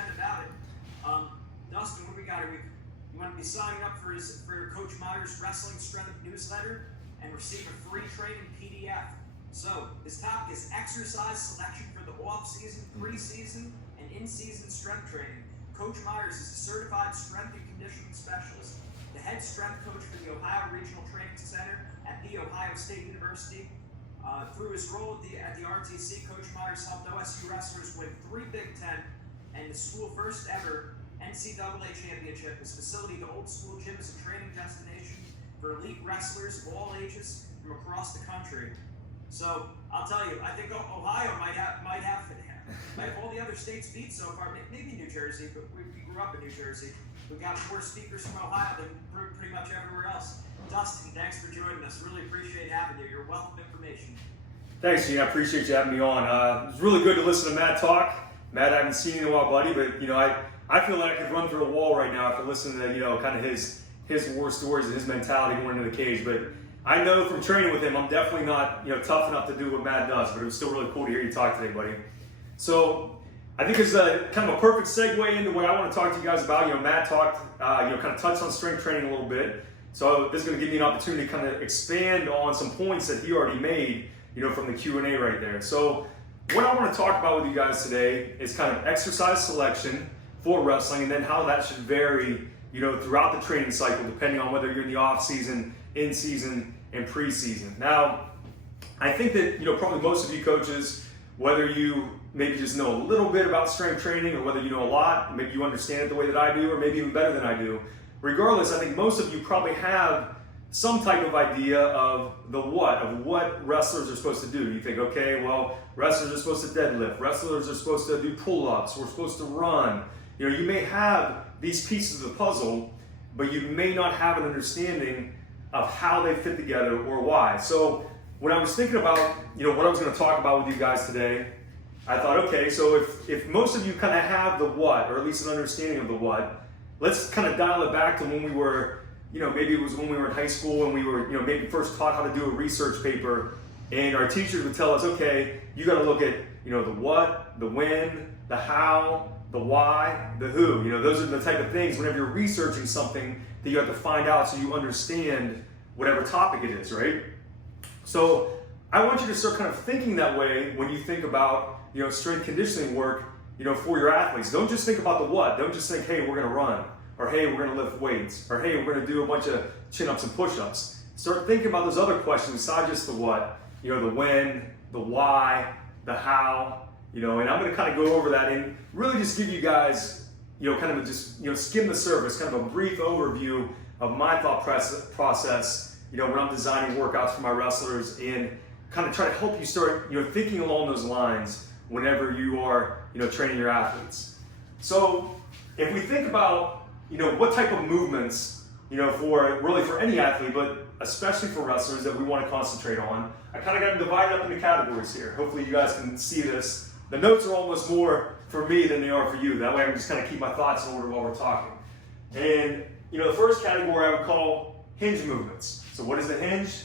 10 about it. Dustin, what do we got here? You want to be signing up for Coach Myers' Wrestling Strength newsletter and receive a free training PDF. So, his topic is exercise selection for the off-season, preseason, and in-season strength training. Coach Myers is a certified strength and conditioning specialist, the head strength coach for the Ohio Regional Training Center at The Ohio State University. Through his role at the RTC, Coach Myers helped OSU wrestlers win 3 Big Ten and the school first ever NCAA Championship. His facility, the Old School Gym, is a training destination for elite wrestlers of all ages from across the country. So I'll tell you, I think Ohio might have all the other states beat so far. Maybe New Jersey, but we grew up in New Jersey. We've got more speakers from Ohio than pretty much everywhere else. Dustin, thanks for joining us. Really appreciate having you. You're a wealth of information. Thanks, Gene. I appreciate you having me on. It's really good to listen to Matt talk. Matt, I haven't seen you in a while, buddy, but I feel like I could run through a wall right now after listening to kind of his war stories and his mentality going into the cage. But I know from training with him, I'm definitely not tough enough to do what Matt does. But it was still really cool to hear you talk today, buddy. So I think it's kind of a perfect segue into what I want to talk to you guys about. Matt talked, kind of touched on strength training a little bit. So this is going to give me an opportunity to kind of expand on some points that he already made, from the Q&A right there. So what I want to talk about with you guys today is kind of exercise selection for wrestling, and then how that should vary, throughout the training cycle, depending on whether you're in the off season, in season, and preseason. Now, I think that probably most of you coaches, whether you maybe just know a little bit about strength training, or whether you know a lot, maybe you understand it the way that I do, or maybe even better than I do. Regardless, I think most of you probably have some type of idea of what wrestlers are supposed to do. You think, okay, well, wrestlers are supposed to deadlift, wrestlers are supposed to do pull-ups, we're supposed to run. You may have these pieces of the puzzle, but you may not have an understanding of how they fit together or why. So when I was thinking about, what I was going to talk about with you guys today, I thought, okay, so if most of you kind of have the what, or at least an understanding of the what, let's kind of dial it back to when we were, maybe it was when we were in high school and we were, maybe first taught how to do a research paper, and our teachers would tell us, okay, you got to look at, the what, the when, the how, the why, the who. Those are the type of things whenever you're researching something that you have to find out so you understand whatever topic it is, right? So I want you to start kind of thinking that way when you think about, strength conditioning work, for your athletes. Don't just think about the what. Don't just think, hey, we're going to run, or hey, we're going to lift weights, or hey, we're going to do a bunch of chin-ups and push-ups. Start thinking about those other questions besides just the what, the when, the why, the how, and I'm going to kind of go over that and really just give you guys, kind of just, skim the surface, kind of a brief overview of my thought process, when I'm designing workouts for my wrestlers, and kind of try to help you start, thinking along those lines whenever you are, training your athletes. So if we think about, what type of movements, for any athlete, but especially for wrestlers that we want to concentrate on, I kind of got them divided up into categories here. Hopefully you guys can see this. The notes are almost more for me than they are for you. That way I can just kind of keep my thoughts in order while we're talking. And, the first category I would call hinge movements. So what is the hinge?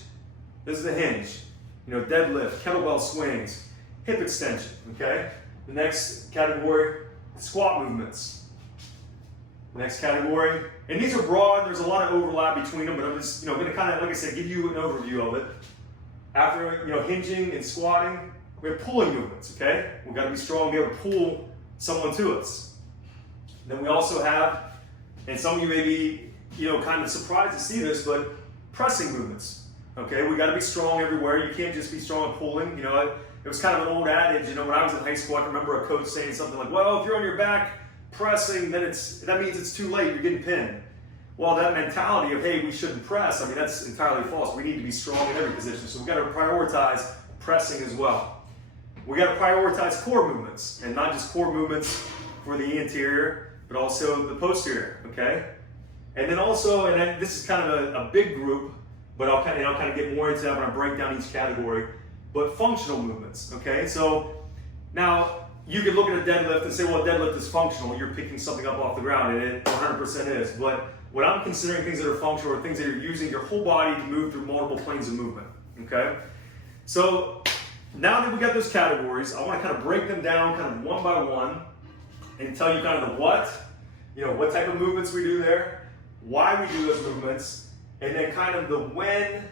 This is the hinge. Deadlift, kettlebell swings, hip extension, okay? The next category, squat movements. The next category, and these are broad, there's a lot of overlap between them, but I'm just, going to kind of, like I said, give you an overview of it. After, hinging and squatting, we have pulling movements, okay? We've got to be strong to be able to pull someone to us. Then we also have, and some of you may be, kind of surprised to see this, but pressing movements, okay? We got to be strong everywhere. You can't just be strong at pulling. It was kind of an old adage, when I was in high school, I can remember a coach saying something like, well, if you're on your back pressing, then that means it's too late, you're getting pinned. Well, that mentality of, hey, we shouldn't press, that's entirely false. We need to be strong in every position, so we've got to prioritize pressing as well. We got to prioritize core movements, and not just core movements for the anterior, but also the posterior, okay? And then also, and this is kind of a big group, but I'll kind of get more into that when I break down each category, but functional movements, okay? So now you could look at a deadlift and say, well, a deadlift is functional. You're picking something up off the ground, and it 100% is. But what I'm considering things that are functional are things that you're using your whole body to move through multiple planes of movement, okay? So now that we got those categories, I want to kind of break them down kind of one by one and tell you kind of the what, what type of movements we do there, why we do those movements, and then kind of the when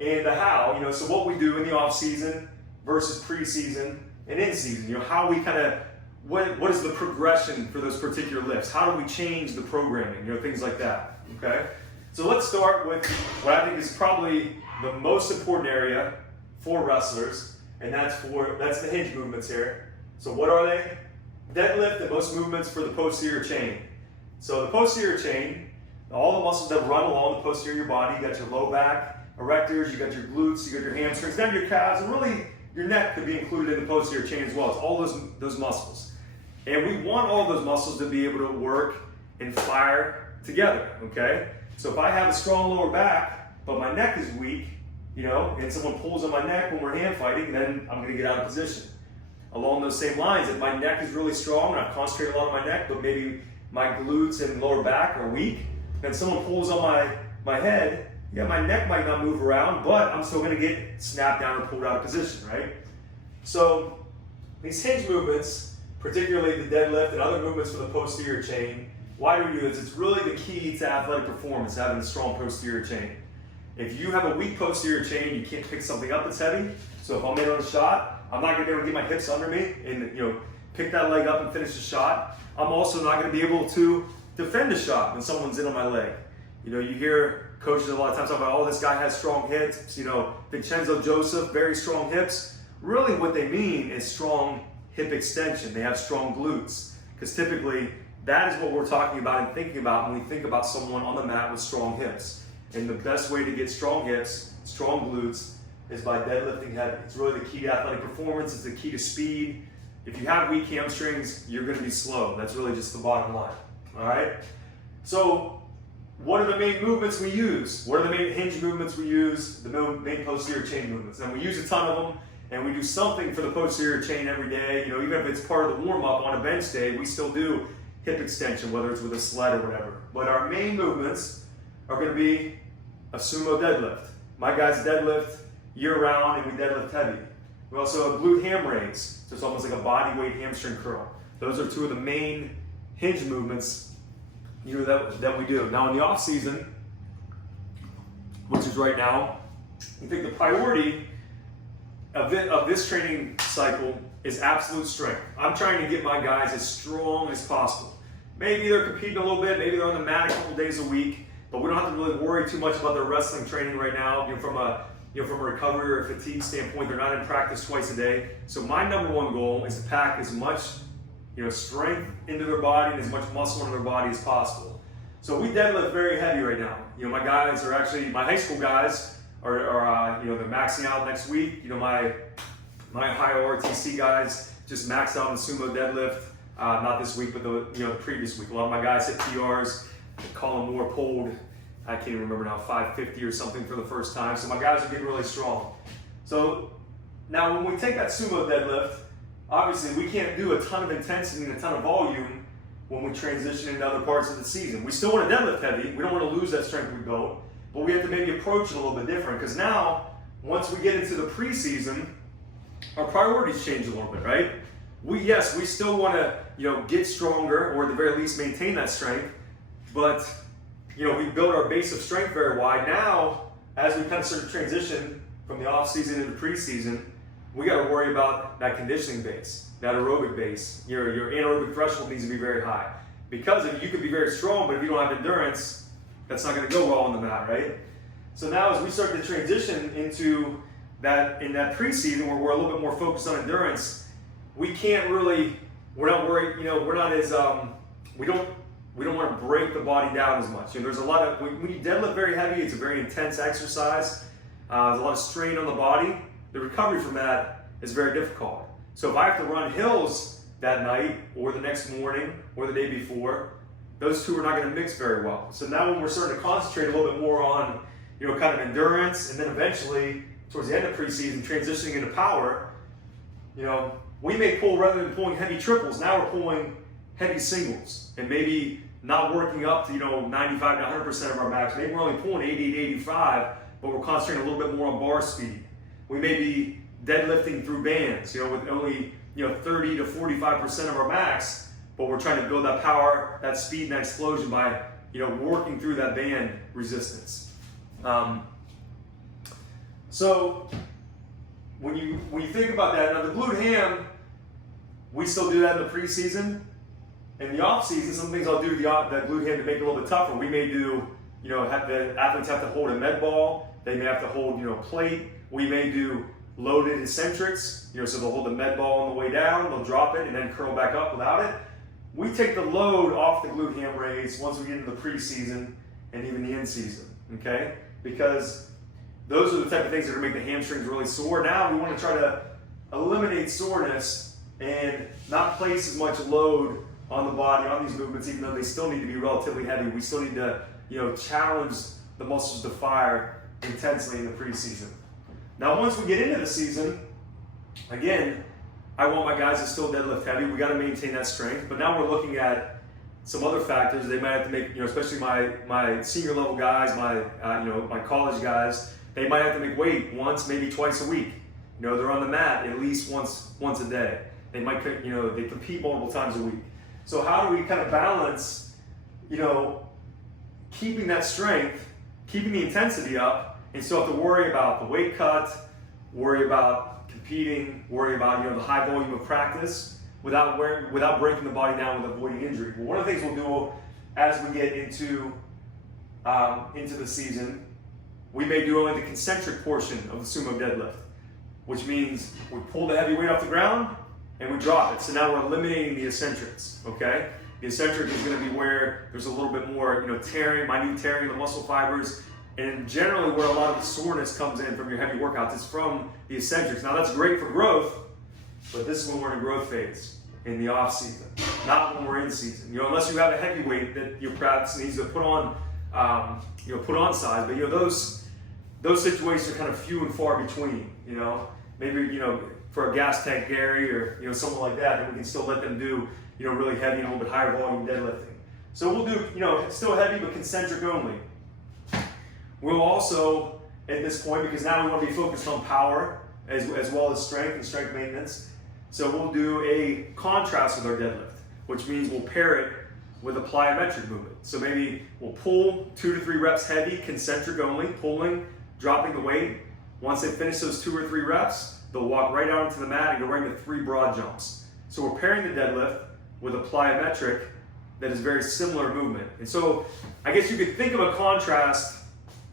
and the how, so what we do in the off season versus preseason and in season, how we kind of, what is the progression for those particular lifts? How do we change the programming, things like that, okay? So let's start with what I think is probably the most important area for wrestlers, and that's the hinge movements here. So what are they? Deadlift and most movements for the posterior chain. So the posterior chain, all the muscles that run along the posterior of your body, you got your low back, erectors, you got your glutes, you got your hamstrings, then your calves, and really your neck could be included in the posterior chain as well. It's all those muscles. And we want all those muscles to be able to work and fire together, okay? So if I have a strong lower back, but my neck is weak, and someone pulls on my neck when we're hand fighting, then I'm gonna get out of position. Along those same lines, if my neck is really strong and I've concentrated a lot on my neck, but maybe my glutes and lower back are weak, then someone pulls on my head, my neck might not move around, but I'm still gonna get snapped down or pulled out of position, right? So these hinge movements, particularly the deadlift and other movements for the posterior chain, why do we do this? It's really the key to athletic performance, having a strong posterior chain. If you have a weak posterior chain, you can't pick something up that's heavy. So if I'm in on a shot, I'm not gonna be able to get my hips under me and pick that leg up and finish the shot. I'm also not gonna be able to defend a shot when someone's in on my leg. You hear coaches a lot of times talk about, oh, this guy has strong hips. Vincenzo Joseph, very strong hips. Really what they mean is strong hip extension. They have strong glutes. Because typically, that is what we're talking about and thinking about when we think about someone on the mat with strong hips. And the best way to get strong hips, strong glutes, is by deadlifting heavy. It's really the key to athletic performance. It's the key to speed. If you have weak hamstrings, you're going to be slow. That's really just the bottom line. All right? So what are the main movements we use? What are the main hinge movements we use? The main posterior chain movements. And we use a ton of them. And we do something for the posterior chain every day. Even if it's part of the warm-up on a bench day, we still do hip extension, whether it's with a sled or whatever. But our main movements are going to be a sumo deadlift. My guys deadlift year-round, and we deadlift heavy. We also have glute ham raise, so it's almost like a body weight hamstring curl. Those are two of the main hinge movements that we do. Now in the off season, which is right now, I think the priority of this training cycle is absolute strength. I'm trying to get my guys as strong as possible. Maybe they're competing a little bit, maybe they're on the mat a couple days a week, but we don't have to really worry too much about their wrestling training right now. From a recovery or a fatigue standpoint, they're not in practice twice a day. So my number one goal is to pack as much strength into their body and as much muscle into their body as possible. So we deadlift very heavy right now. My guys are actually, my high school guys are they're maxing out next week. My high RTC guys just maxed out on the sumo deadlift. Not this week, but the previous week. A lot of my guys hit PRs. Kollin Moore pulled, I can't even remember now, 550 or something for the first time. So my guys are getting really strong. So now when we take that sumo deadlift, obviously we can't do a ton of intensity and a ton of volume when we transition into other parts of the season. We still want to deadlift heavy. We don't want to lose that strength we built, but we have to maybe approach it a little bit different, because now, once we get into the preseason, our priorities change a little bit, right? We still want to get stronger, or at the very least maintain that strength, but we built our base of strength very wide. Now, as we kind of start to transition from the off season into preseason, we got to worry about that conditioning base, that aerobic base. Your anaerobic threshold needs to be very high, because if you could be very strong, but if you don't have endurance, that's not going to go well on the mat, right? So now, as we start to transition into that preseason, where we're a little bit more focused on endurance, we can't really, we're not worried, we're not as we don't want to break the body down as much. There's a lot of, when you deadlift very heavy, it's a very intense exercise. There's a lot of strain on the body. The recovery from that is very difficult. So if I have to run hills that night, or the next morning, or the day before, those two are not going to mix very well. So now when we're starting to concentrate a little bit more on, kind of endurance, and then eventually, towards the end of preseason, transitioning into power, we may pull, rather than pulling heavy triples, now we're pulling heavy singles, and maybe not working up to 95 to 100% of our max. Maybe we're only pulling 80 to 85, but we're concentrating a little bit more on bar speed. We may be deadlifting through bands, with only 30 to 45% of our max, but we're trying to build that power, that speed, and that explosion by, working through that band resistance. So when you think about that, now the glute ham, we still do that in the preseason. In the off season, some things I'll do the glute ham to make it a little bit tougher. We may do, have the athletes have to hold a med ball. They may have to hold, plate. We may do loaded eccentrics, so they'll hold the med ball on the way down, they'll drop it, and then curl back up without it. We take the load off the glute ham raise once we get into the preseason and even the in-season, okay? Because those are the type of things that are going to make the hamstrings really sore. Now we want to try to eliminate soreness and not place as much load on the body, on these movements, even though they still need to be relatively heavy. We still need to, challenge the muscles to fire intensely in the preseason. Now, once we get into the season, again, I want my guys to still deadlift heavy. We got to maintain that strength. But now we're looking at some other factors. They might have to make, especially my senior level guys, my college guys, they might have to make weight once, maybe twice a week. They're on the mat at least once a day. They might, they compete multiple times a week. So how do we kind of balance, keeping that strength, keeping the intensity up, and still have to worry about the weight cut, worry about competing, worry about the high volume of practice without breaking the body down with avoiding injury. Well, one of the things we'll do as we get into the season, we may do only the concentric portion of the sumo deadlift, which means we pull the heavy weight off the ground and we drop it. So now we're eliminating the eccentrics, okay? The eccentric is going to be where there's a little bit more, minute tearing of the muscle fibers. And generally where a lot of the soreness comes in from your heavy workouts is from the eccentrics. Now that's great for growth, but this is when we're in a growth phase in the off season, not when we're in season. Unless you have a heavy weight that your practice needs to put on size. But those situations are kind of few and far between. Maybe for a gas tank Gary or someone like that, then we can still let them do really heavy and a little bit higher volume deadlifting. So we'll do still heavy but concentric only. We'll also, at this point, because now we want to be focused on power as well as strength and strength maintenance, so we'll do a contrast with our deadlift, which means we'll pair it with a plyometric movement. So maybe we'll pull 2 to 3 reps heavy, concentric only, pulling, dropping the weight. Once they finish those 2 or 3 reps, they'll walk right out into the mat and go right into 3 broad jumps. So we're pairing the deadlift with a plyometric that is very similar movement. And so I guess you could think of a contrast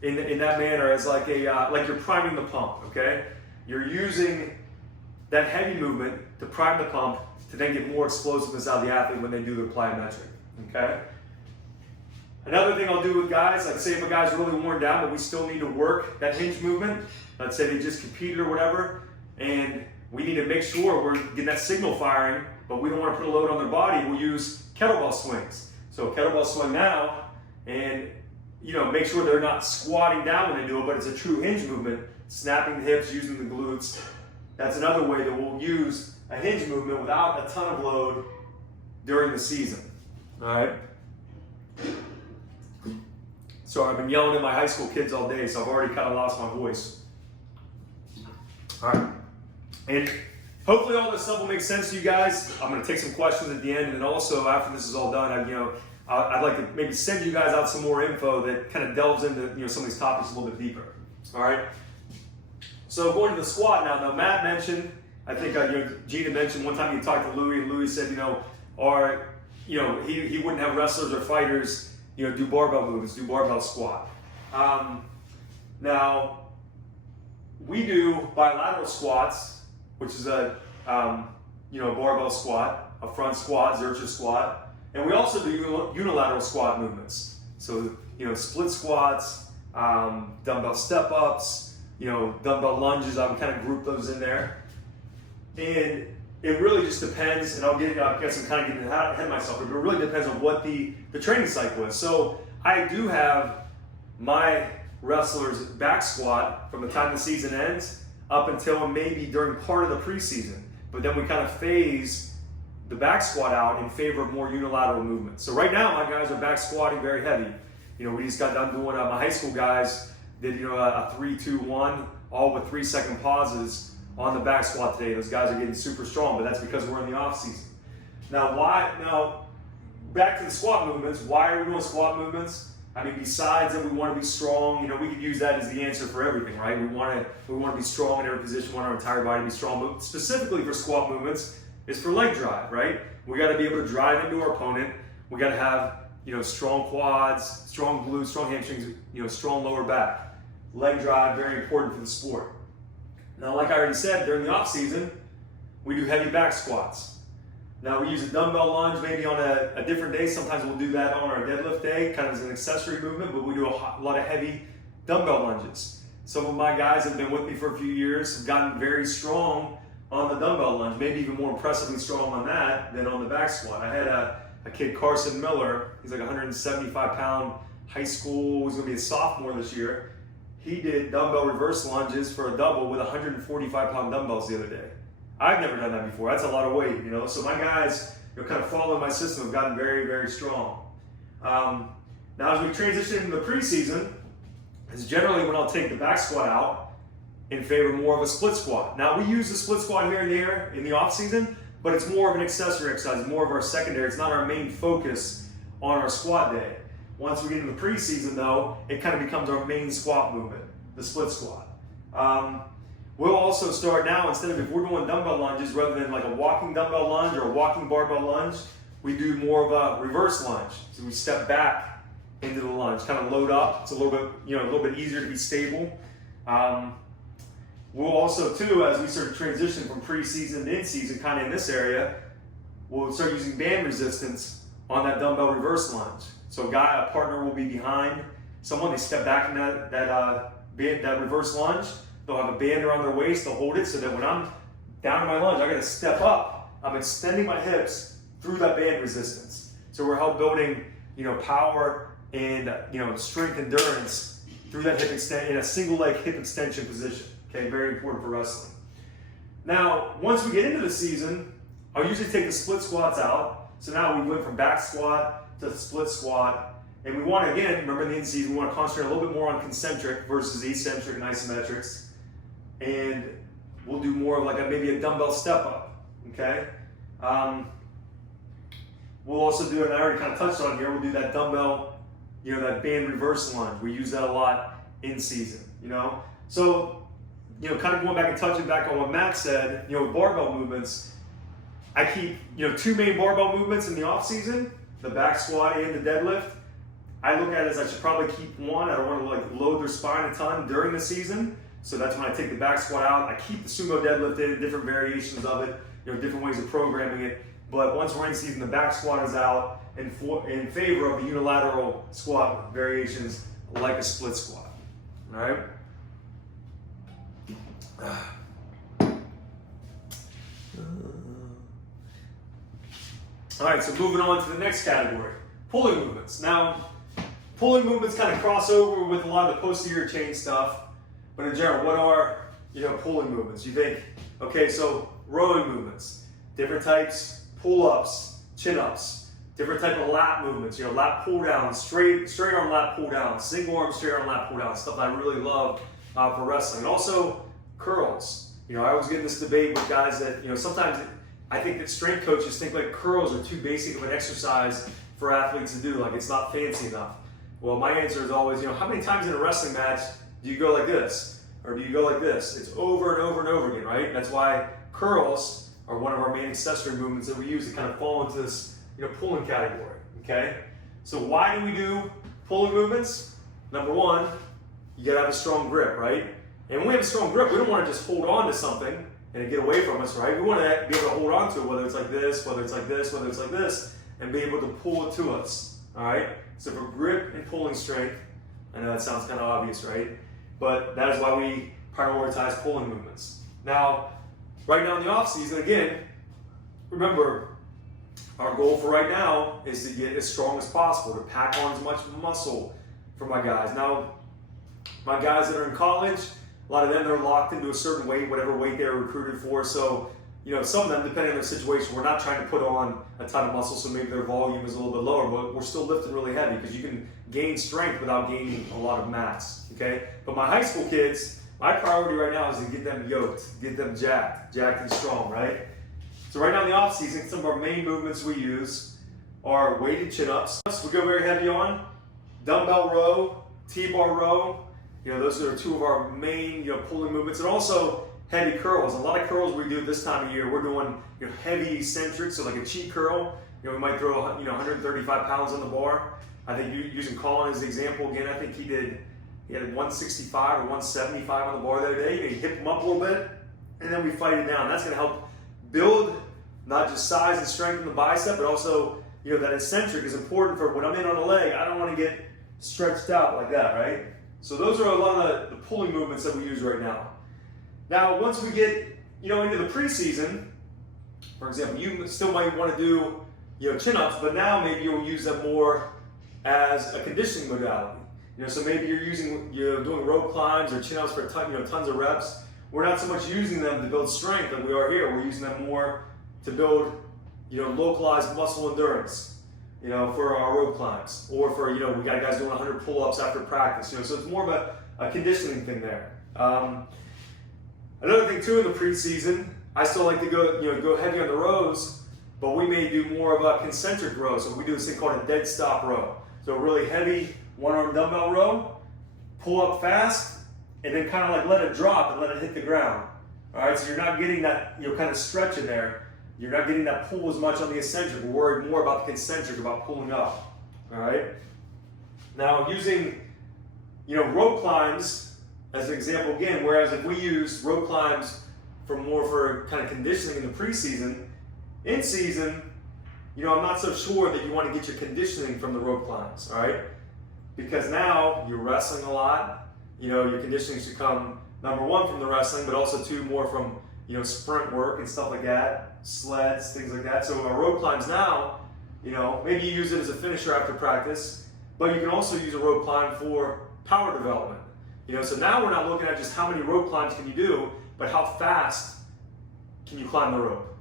in that manner as like you're priming the pump, okay? You're using that heavy movement to prime the pump to then get more explosiveness out of the athlete when they do their plyometric, okay? Another thing I'll do with guys, like say if a guy's really worn down but we still need to work that hinge movement, let's say they just competed or whatever, and we need to make sure we're getting that signal firing, but we don't want to put a load on their body, we'll use kettlebell swings. So kettlebell swing now, and make sure they're not squatting down when they do it, but it's a true hinge movement, snapping the hips, using the glutes. That's another way that we'll use a hinge movement without a ton of load during the season. All right. So I've been yelling at my high school kids all day, so I've already kind of lost my voice. All right. And hopefully all this stuff will make sense to you guys. I'm going to take some questions at the end, and then also after this is all done, I'd like to maybe send you guys out some more info that kind of delves into some of these topics a little bit deeper. All right. So going to the squat now. Matt mentioned, I think Gina mentioned one time he talked to Louis, and Louis said, he wouldn't have wrestlers or fighters, do barbell movements, do barbell squat. Now we do bilateral squats, which is a barbell squat, a front squat, Zercher squat. And we also do unilateral squat movements. So, split squats, dumbbell step-ups, dumbbell lunges, I would kind of group those in there. And it really just depends, and I guess I'm kind of getting ahead of myself, but it really depends on what the training cycle is. So I do have my wrestlers back squat from the time the season ends up until maybe during part of the preseason. But then we kind of phase the back squat out in favor of more unilateral movement. So right now my guys are back squatting very heavy. We just got done doing, my high school guys did a 3-2-1, all with 3-second pauses on the back squat today. Those guys are getting super strong, but that's because we're in the off season. Now back to the squat movements. Why are we doing squat movements? I mean, besides that we want to be strong, you know, we could use that as the answer for everything, right? We want to be strong in every position, we want our entire body to be strong, but specifically for squat movements is for leg drive, right? We got to be able to drive into our opponent. We got to have, you know, strong quads, strong glutes, strong hamstrings, you know, strong lower back. Leg drive, very important for the sport. Now, like I already said, during the off season, we do heavy back squats. Now we use a dumbbell lunge maybe on a different day. Sometimes we'll do that on our deadlift day, kind of as an accessory movement, but we do a lot of heavy dumbbell lunges. Some of my guys have been with me for a few years, have gotten very strong on the dumbbell lunge, maybe even more impressively strong on that than on the back squat. I had a kid, Carson Miller, he's like 175 pound high school, he's gonna be a sophomore this year. He did dumbbell reverse lunges for a double with 145 pound dumbbells the other day. I've never done that before. That's a lot of weight, you know. So my guys, you know, kind of following my system, have gotten very, very strong. Now, as we transition into the preseason, is generally when I'll take the back squat out in favor more of a split squat. Now, we use the split squat here and there in the off season, but it's more of an accessory exercise, more of our secondary. It's not our main focus on our squat day. Once we get into the preseason, though, it kind of becomes our main squat movement, the split squat. We'll also start now, instead of if we're doing dumbbell lunges, rather than like a walking dumbbell lunge or a walking barbell lunge, we do more of a reverse lunge. So we step back into the lunge, kind of load up. It's a little bit, you know, a little bit easier to be stable. We'll also too, as we sort of transition from preseason to in-season, kind of in this area, we'll start using band resistance on that dumbbell reverse lunge. So a partner will be behind someone, they step back in that reverse lunge. They'll have a band around their waist, they'll hold it so that when I'm down in my lunge, I gotta step up. I'm extending my hips through that band resistance. So we're help building, you know, power and, you know, strength endurance through that hip extension, in a single leg hip extension position. Okay, very important for wrestling. Now, once we get into the season, I'll usually take the split squats out. So now we went from back squat to split squat. And we want to, again, remember in the in-season, we want to concentrate a little bit more on concentric versus eccentric and isometrics. And we'll do more of like maybe a dumbbell step up, okay? We'll also do, and I already kind of touched on here, we'll do that dumbbell, you know, that band reverse lunge. We use that a lot in season, you know? So, you know, kind of going back and touching back on what Matt said, you know, with barbell movements, I keep, you know, two main barbell movements in the off season, the back squat and the deadlift. I look at it as I should probably keep one. I don't want to like load their spine a ton during the season. So that's when I take the back squat out. I keep the sumo deadlift in, different variations of it, you know, different ways of programming it. But once we're in season, the back squat is out in favor of the unilateral squat variations like a split squat. All right? All right, so moving on to the next category, pulling movements. Now, pulling movements kind of cross over with a lot of the posterior chain stuff. But in general, what are, you know, pulling movements? You think, okay, so rowing movements, different types, pull-ups, chin-ups, different type of lat movements, you know, lat pull-down, straight arm lat pull-down, single arm straight arm lat pull-down, stuff I really love for wrestling. And also curls. You know, I always get in this debate with guys that, you know, sometimes I think that strength coaches think like curls are too basic of an exercise for athletes to do, like it's not fancy enough. Well, my answer is always, you know, how many times in a wrestling match do you go like this? Or do you go like this? It's over and over and over again, right? That's why curls are one of our main accessory movements that we use to kind of fall into this, you know, pulling category, okay? So why do we do pulling movements? Number one, you gotta have a strong grip, right? And when we have a strong grip, we don't wanna just hold on to something and it get away from us, right? We wanna be able to hold on to it, whether it's like this, whether it's like this, whether it's like this, and be able to pull it to us, all right? So for grip and pulling strength, I know that sounds kind of obvious, right? But that is why we prioritize pulling movements. Now, right now in the off season, again, remember, our goal for right now is to get as strong as possible, to pack on as much muscle for my guys. Now, my guys that are in college, a lot of them are locked into a certain weight, whatever weight they're recruited for. So, you know, some of them, depending on their situation, we're not trying to put on a ton of muscle, so maybe their volume is a little bit lower, but we're still lifting really heavy because you can gain strength without gaining a lot of mass, okay? But my high school kids, my priority right now is to get them yoked, get them jacked and strong, right? So right now in the off season, some of our main movements we use are weighted chin-ups. We go very heavy on dumbbell row, T-bar row. Those are two of our main pulling movements, and also heavy curls. A lot of curls we do this time of year, we're doing heavy eccentrics, so like a cheat curl. We might throw 135 pounds on the bar. I think using Kollin as the example again, I think he had 165 or 175 on the bar the other day. You hip him up a little bit, and then we fight it down. That's going to help build not just size and strength in the bicep, but also that eccentric is important for when I'm in on a leg. I don't want to get stretched out like that, right? So those are a lot of the pulling movements that we use right now. Now, once we get into the preseason, for example, you still might want to do chin-ups, but now maybe you'll use them more as a conditioning modality. So maybe you're doing rope climbs or chin-ups for tons of reps. We're not so much using them to build strength like we are here. We're using them more to build localized muscle endurance. For our rope climbs, or for we got guys doing 100 pull-ups after practice. So it's more of a conditioning thing there. Another thing too in the preseason, I still like to go heavy on the rows, but we may do more of a concentric row. So we do this thing called a dead stop row. So a really heavy one-arm dumbbell row, pull up fast, and then kind of like let it drop and let it hit the ground. All right, so you're not getting that kind of stretch in there. You're not getting that pull as much on the eccentric. We're worried more about the concentric, about pulling up. All right. Now using rope climbs as an example again, whereas if we use rope climbs for kind of conditioning in the preseason, in season, I'm not so sure that you want to get your conditioning from the rope climbs. All right, because now you're wrestling a lot. Your conditioning should come number one from the wrestling, but also two more from sprint work and stuff like that, sleds, things like that. So our rope climbs now, maybe you use it as a finisher after practice, but you can also use a rope climb for power development. So now we're not looking at just how many rope climbs can you do, but how fast can you climb the rope.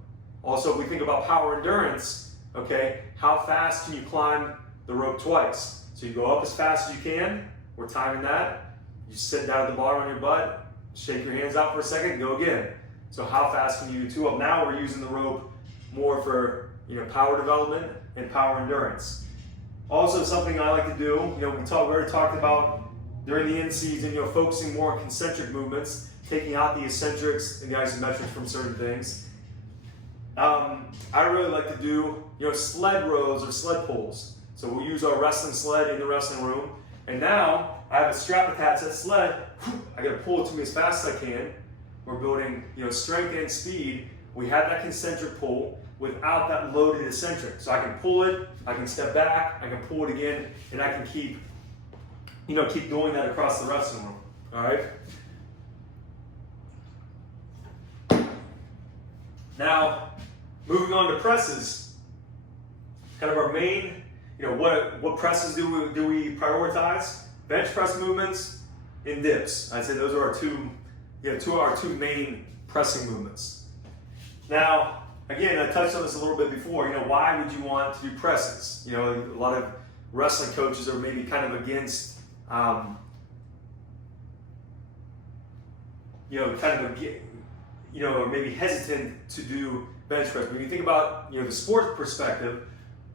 Also, if we think about power endurance, okay, how fast can you climb the rope twice? So you go up as fast as you can, we're timing that, you sit down at the bottom on your butt, shake your hands out for a second, go again. So how fast can you do two up? Now we're using the rope more for power development and power endurance. Also, something I like to do, we already talked about during the in-season, focusing more on concentric movements, taking out the eccentrics and the isometrics from certain things. I really like to do sled rows or sled pulls. So we'll use our wrestling sled in the wrestling room, and now I have a strap attached to that sled. I got to pull it to me as fast as I can. We're building, strength and speed. We have that concentric pull without that loaded eccentric. So I can pull it, I can step back, I can pull it again, and I can keep doing that across the wrestling room. All right. Now, moving on to presses. Kind of our main, what presses do we prioritize? Bench press movements and dips. I'd say those are our two main pressing movements. Now, again, I touched on this a little bit before. Why would you want to do presses? A lot of wrestling coaches are maybe kind of against, or maybe hesitant to do bench press. But when you think about, the sport perspective,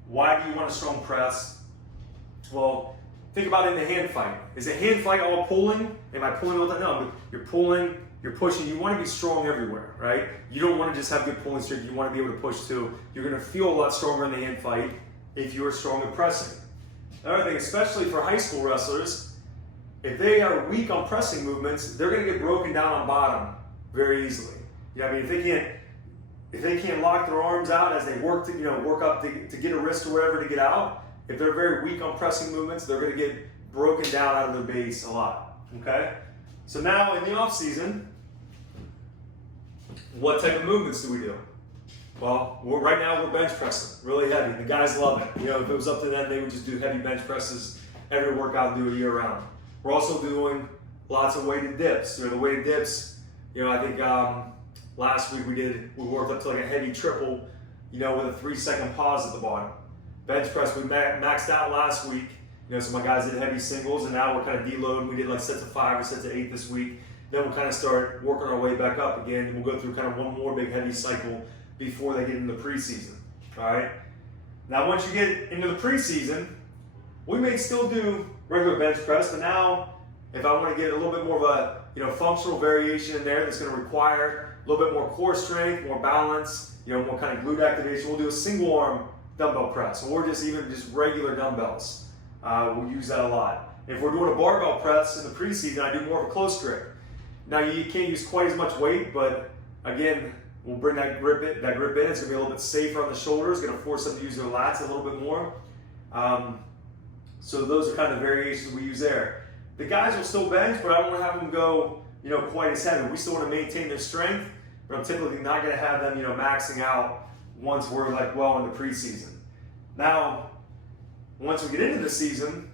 why do you want a strong press? Well, think about it in the hand fight. Is a hand fight all pulling? Am I pulling all the time? No, but you're pulling, you're pushing. You want to be strong everywhere, right? You don't want to just have good pulling strength. You want to be able to push too. You're going to feel a lot stronger in the hand fight if you are strong at pressing. Another thing, especially for high school wrestlers, if they are weak on pressing movements, they're going to get broken down on bottom very easily. If they can't lock their arms out as they work up to get a wrist or whatever to get out, if they're very weak on pressing movements, they're going to get broken down out of their base a lot. Okay? So now in the off season, what type of movements do we do? Well, right now we're bench pressing, really heavy. The guys love it. If it was up to them, they would just do heavy bench presses every workout and do it year round. We're also doing lots of weighted dips. The weighted dips, I think last week we worked up to like a heavy triple, with a 3-second pause at the bottom. Bench press, we maxed out last week. So my guys did heavy singles, and now we're kind of deloading. We did like sets of 5 or sets of 8 this week. Then we'll kind of start working our way back up again, and we'll go through kind of one more big heavy cycle before they get into the preseason. All right. Now, once you get into the preseason, we may still do regular bench press, but now if I want to get a little bit more of a functional variation in there that's going to require a little bit more core strength, more balance, more kind of glute activation, we'll do a single arm dumbbell press, or just regular dumbbells. We'll use that a lot. If we're doing a barbell press in the preseason, I do more of a close grip. Now you can't use quite as much weight, but again, we'll bring that grip in. It's going to be a little bit safer on the shoulders. Going to force them to use their lats a little bit more. So those are kind of the variations we use there. The guys will still bench, but I don't want to have them go, quite as heavy. We still want to maintain their strength, but I'm typically not going to have them, maxing out once we're well in the preseason. Now, once we get into the season,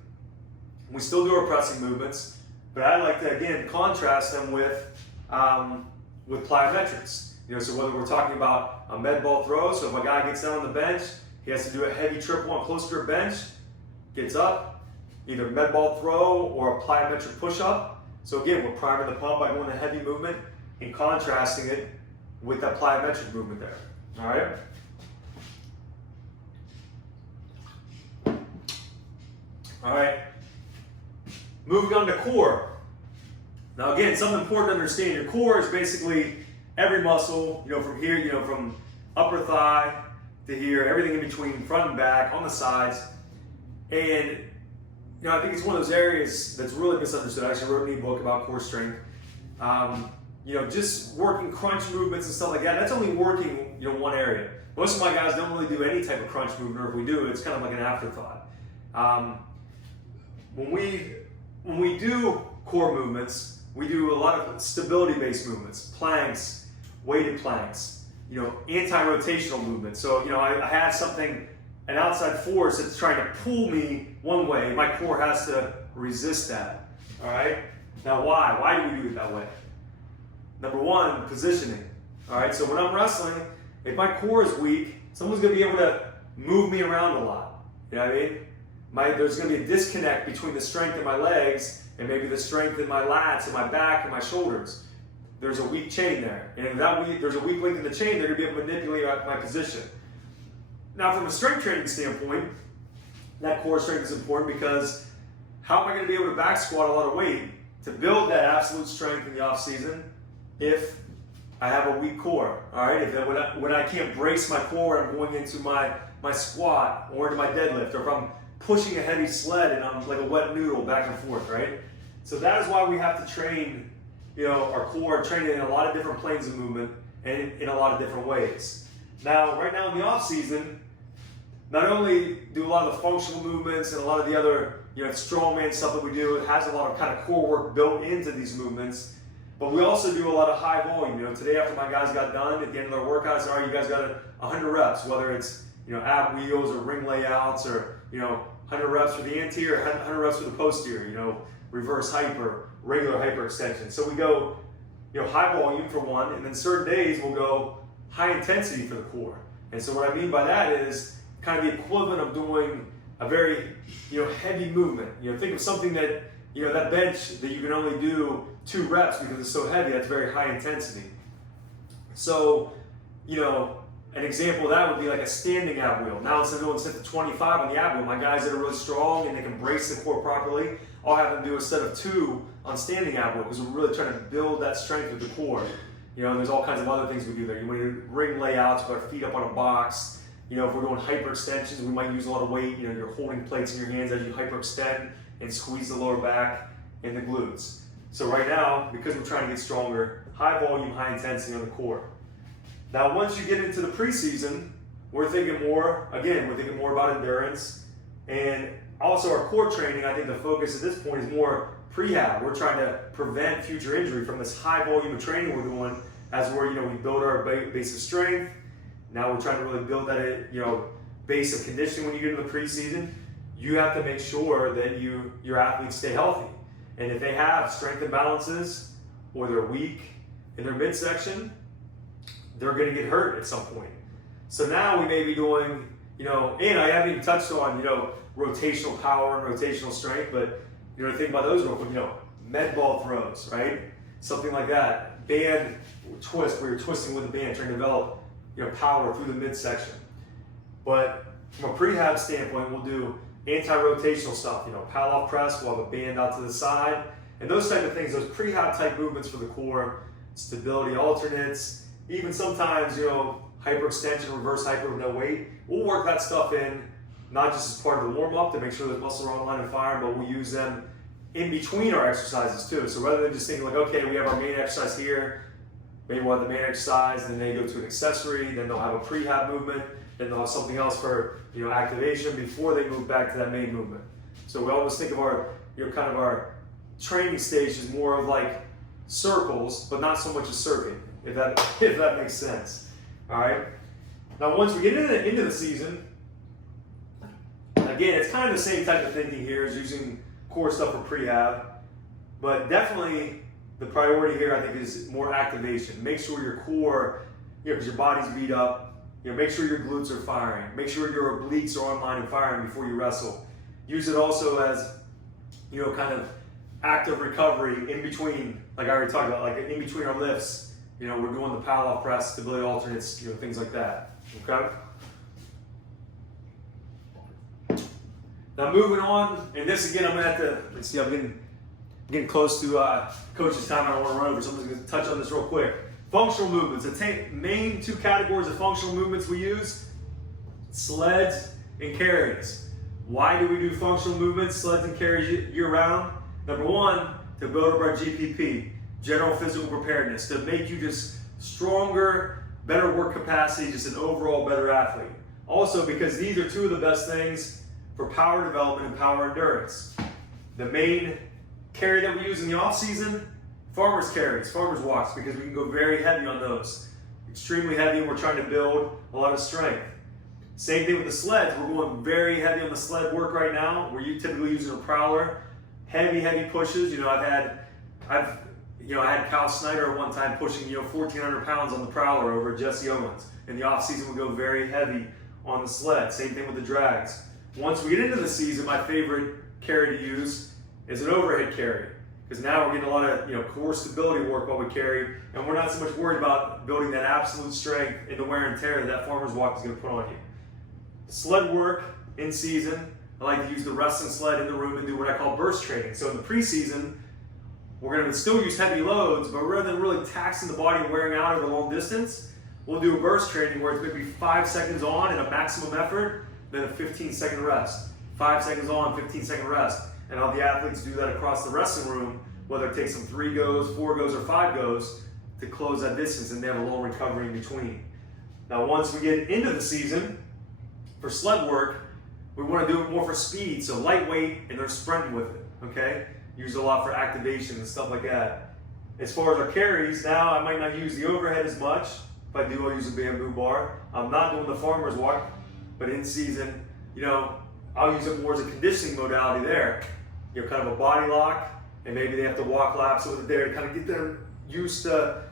we still do our pressing movements, but I like to again contrast them with plyometrics. So whether we're talking about a med ball throw, so if a guy gets down on the bench, he has to do a heavy triple on close grip bench, gets up, either med ball throw or a plyometric push up. So again, we're priming the pump by going a heavy movement and contrasting it with that plyometric movement there. All right. All right. Moving on to core. Now again, something important to understand. Your core is basically every muscle, from here, from upper thigh to here, everything in between, front and back, on the sides. And, I think it's one of those areas that's really misunderstood. I actually wrote an ebook about core strength. Just working crunch movements and stuff like that, that's only working, one area. Most of my guys don't really do any type of crunch movement, or if we do, it's kind of like an afterthought. When we do core movements, we do a lot of stability-based movements, planks, weighted planks, anti-rotational movements. So, I have an outside force that's trying to pull me one way. My core has to resist that. All right. Now, why? Why do we do it that way? Number one, positioning. All right. So when I'm wrestling, if my core is weak, someone's going to be able to move me around a lot. You know what I mean? There's going to be a disconnect between the strength in my legs and maybe the strength in my lats and my back and my shoulders. There's a weak chain there. And if there's a weak link in the chain, they're going to be able to manipulate my position. Now, from a strength training standpoint, that core strength is important because how am I going to be able to back squat a lot of weight to build that absolute strength in the off season if I have a weak core? All right, when I can't brace my core, I'm going into my squat or into my deadlift, or if I'm pushing a heavy sled and I'm like a wet noodle back and forth, right? So that is why we have to train, our core, train it in a lot of different planes of movement and in a lot of different ways. Now, right now in the off season, not only do a lot of the functional movements and a lot of the other, strongman stuff that we do, it has a lot of kind of core work built into these movements, but we also do a lot of high volume. Today after my guys got done, at the end of their workouts, all right, you guys got 100 reps, whether it's, ab wheels or ring layouts or, 100 reps for the anterior, 100 reps for the posterior, reverse hyper, regular hyper extension. So we go, high volume for one, and then certain days we'll go high intensity for the core. And so what I mean by that is kind of the equivalent of doing a very, heavy movement. Think of something that, that bench that you can only do 2 reps because it's so heavy, that's very high intensity. So, an example of that would be like a standing ab wheel. Now instead of doing set to 25 on the ab wheel, my guys that are really strong and they can brace the core properly, I'll have them do a set of 2 on standing ab wheel because we're really trying to build that strength with the core. There's all kinds of other things we do there. You want to do ring layouts, put our feet up on a box. If we're doing hyperextensions, we might use a lot of weight. You're holding plates in your hands as you hyperextend and squeeze the lower back and the glutes. So right now, because we're trying to get stronger, high volume, high intensity on the core. Now, once you get into the preseason, we're thinking more about endurance. And also our core training, I think the focus at this point is more prehab. We're trying to prevent future injury from this high volume of training we're doing as we build our base of strength. Now we're trying to really build that, base of conditioning when you get into the preseason. You have to make sure that your athletes stay healthy. And if they have strength imbalances or they're weak in their midsection, they're going to get hurt at some point. So now we may be doing, and I haven't even touched on, rotational power and rotational strength, but, think about those real quick, med ball throws, right? Something like that. Band twist, where you're twisting with a band, trying to develop, power through the midsection. But from a prehab standpoint, we'll do anti-rotational stuff, pal-off press, we'll have a band out to the side, and those type of things, those prehab type movements for the core, stability alternates, even sometimes, hyperextension, reverse hyper with no weight. We'll work that stuff in, not just as part of the warm-up to make sure that muscles are online and firing, but we'll use them in between our exercises too. So rather than just thinking like, okay, we have our main exercise here, maybe we'll have the main exercise, and then they go to an accessory, then they'll have a prehab movement, then they'll have something else for activation before they move back to that main movement. So we always think of our kind of our training stages more of like circles, but not so much as circuit, if that makes sense. All right. Now once we get into the season, again, it's kind of the same type of thinking here as using core stuff for prehab, but definitely the priority here I think is more activation. Make sure your core, because your body's beat up. Make sure your glutes are firing. Make sure your obliques are online and firing before you wrestle. Use it also as, kind of active recovery in between, like I already talked about, like in between our lifts. We're doing the pal-off press, stability alternates, things like that. Okay? Now moving on, and this again, I'm gonna have to, let's see, I'm getting close to coach's time. I don't want to run over, so I'm just gonna touch on this real quick. Functional movements. The main two categories of functional movements we use, sleds and carries. Why do we do functional movements, sleds and carries year round? Number one, to build up our GPP, general physical preparedness, to make you just stronger, better work capacity, just an overall better athlete. Also because these are two of the best things for power development and power endurance. The main carry that we use in the off season, farmer's carries, farmer's walks, because we can go very heavy on those. Extremely heavy, and we're trying to build a lot of strength. Same thing with the sleds. We're going very heavy on the sled work right now. We're typically using a prowler. Heavy pushes. I had Kyle Snyder at one time pushing 1,400 pounds on the prowler over Jesse Owens. In the off season, we go very heavy on the sled. Same thing with the drags. Once we get into the season, my favorite carry to use is an overhead carry. Because now we're getting a lot of core stability work while we carry, and we're not so much worried about building that absolute strength in the wear and tear that farmer's walk is going to put on you. Sled work in season, I like to use the wrestling sled in the room and do what I call burst training. So in the preseason, we're going to still use heavy loads, but rather than really taxing the body and wearing out over long distance, we'll do a burst training where it's maybe 5 seconds on and a maximum effort, then a 15-second rest. 5 seconds on, 15-second rest. And I'll have the athletes do that across the wrestling room, whether it takes them 3 goes, 4 goes, or 5 goes to close that distance, and they have a long recovery in between. Now, once we get into the season, for sled work, we want to do it more for speed, so lightweight, and they're sprinting with it, okay? Use it a lot for activation and stuff like that. As far as our carries, now I might not use the overhead as much. If I do, I'll use a bamboo bar. I'm not doing the farmer's walk, but in season, I'll use it more as a conditioning modality there. Kind of a body lock, and maybe they have to walk laps over there to kind of get them used to,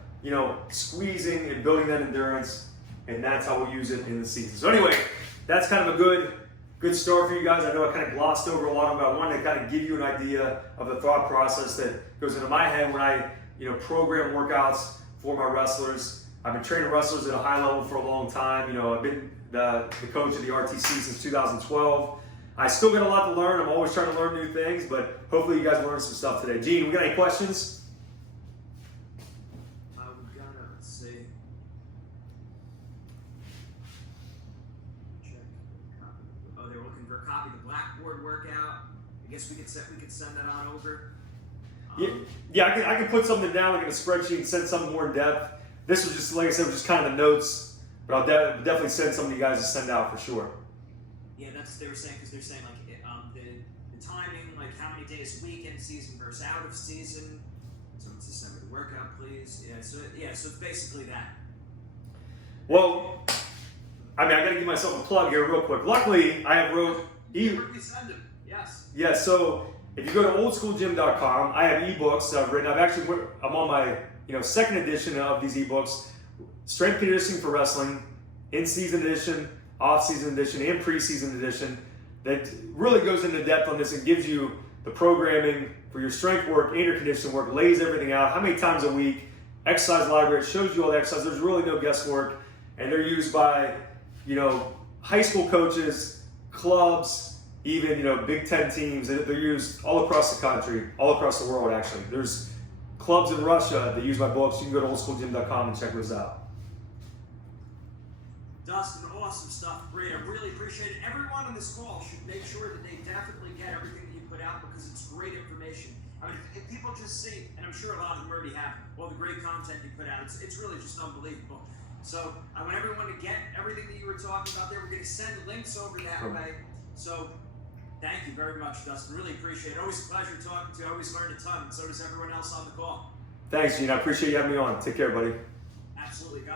squeezing and building that endurance, and that's how we'll use it in the season. So anyway, that's kind of a good start for you guys. I know I kind of glossed over a lot of it, but I wanted to kind of give you an idea of the thought process that goes into my head when I, program workouts for my wrestlers. I've been training wrestlers at a high level for a long time. I've been the coach of the RTC since 2012. I still got a lot to learn. I'm always trying to learn new things, but hopefully you guys learned some stuff today. Gene, we got any questions? Let's see. Check. Oh, they're looking for a copy of the Blackboard workout. I guess we could send that on over. Yeah, I can put something down like in a spreadsheet and send something more in depth. This was just, like I said, just kind of the notes, but I'll definitely send some to you guys to send out for sure. Yeah, that's they were saying, because they're saying like the timing, like how many days a week in season versus out of season. So it's December the workout, please. So it's basically that. Well, I got to give myself a plug here real quick. Luckily, I have wrote. Send them. Yes. Yeah. So if you go to oldschoolgym.com, I have ebooks that I've written. I'm on my second edition of these ebooks: Strength Conditioning for Wrestling, in-season edition, off-season edition, and preseason edition, that really goes into depth on this and gives you the programming for your strength work and your conditioning work, lays everything out, how many times a week, exercise library, it shows you all the exercises. There's really no guesswork, and they're used by high school coaches, clubs, even Big Ten teams. They're used all across the country, all across the world. Actually, there's clubs in Russia that use my books. You can go to oldschoolgym.com and check those out. Dustin, awesome stuff. Great. I really appreciate it. Everyone on this call should make sure that they definitely get everything that you put out because it's great information. I mean, if people just see, and I'm sure a lot of them already have, all the great content you put out, it's really just unbelievable. So I want everyone to get everything that you were talking about there. We're going to send links over that way. So thank you very much, Dustin. Really appreciate it. Always a pleasure talking to you. I always learn a ton, and so does everyone else on the call. Thanks, Gene. I appreciate you having me on. Take care, buddy. Absolutely.